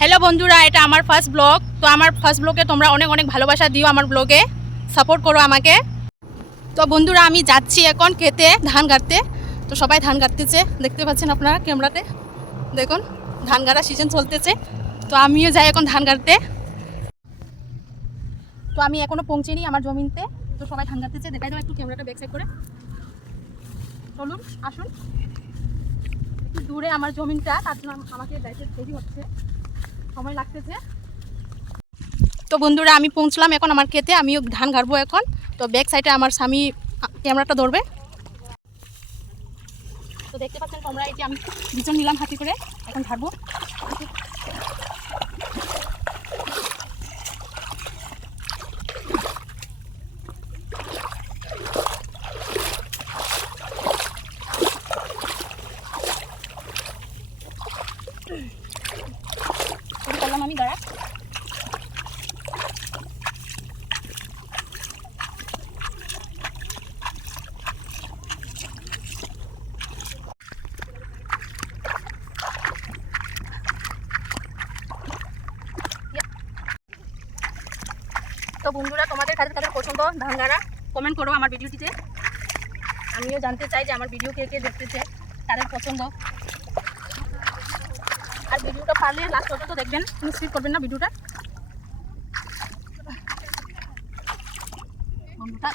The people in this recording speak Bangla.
হ্যালো বন্ধুরা, এটা আমার ফার্স্ট ব্লগ। তো আমার ফার্স্ট ব্লগে তোমরা অনেক অনেক ভালোবাসা দিও, আমার ব্লগে সাপোর্ট করো আমাকে। তো বন্ধুরা, আমি যাচ্ছি এখন খেতে ধান কাটতে। তো সবাই ধান কাটতেছে, দেখতে পাচ্ছেন আপনারা ক্যামেরাতে। দেখুন, ধান কাটা সিজন চলতেছে। তো আমিও যাই এখন ধান কাটতে। তো আমি এখনও পৌঁছেনি আমার জমিতে। তো সবাই ধান কাটতেছে, দেখাই দাও একটু ক্যামেরাটা ব্যাক সাইড করে। চলুন, আসুন। একটু দূরে আমার জমিনটা, তার জন্য আমাকে যাইতে দেরি হচ্ছে, সময় লাগতেছে। তো বন্ধুরা, আমি পৌঁছলাম এখন আমার ক্ষেতে, আমিও ধান ঘাড়বো এখন। তো ব্যাক সাইডে আমার স্বামী ক্যামেরাটা ধরবে। তো দেখতে পাচ্ছেন তোমরা, এটি আমি বিচন নিলাম হাতি করে, এখন ঘাড়বো। করলাম আমি দাঁড়া। তো বন্ধুরা, তোমাদের কাদের কাদের পছন্দ ধান গাড়া কমেন্ট করো আমার ভিডিওটিতে। আমিও জানতে চাই যে আমার ভিডিও কে কে দেখতেছে, কাদের পছন্দ। আর ভিডিওটা পারলে লাস্ট পর্যন্ত দেখবেন, স্কিপ করবেন না ভিডিওটা। বন্ধুটা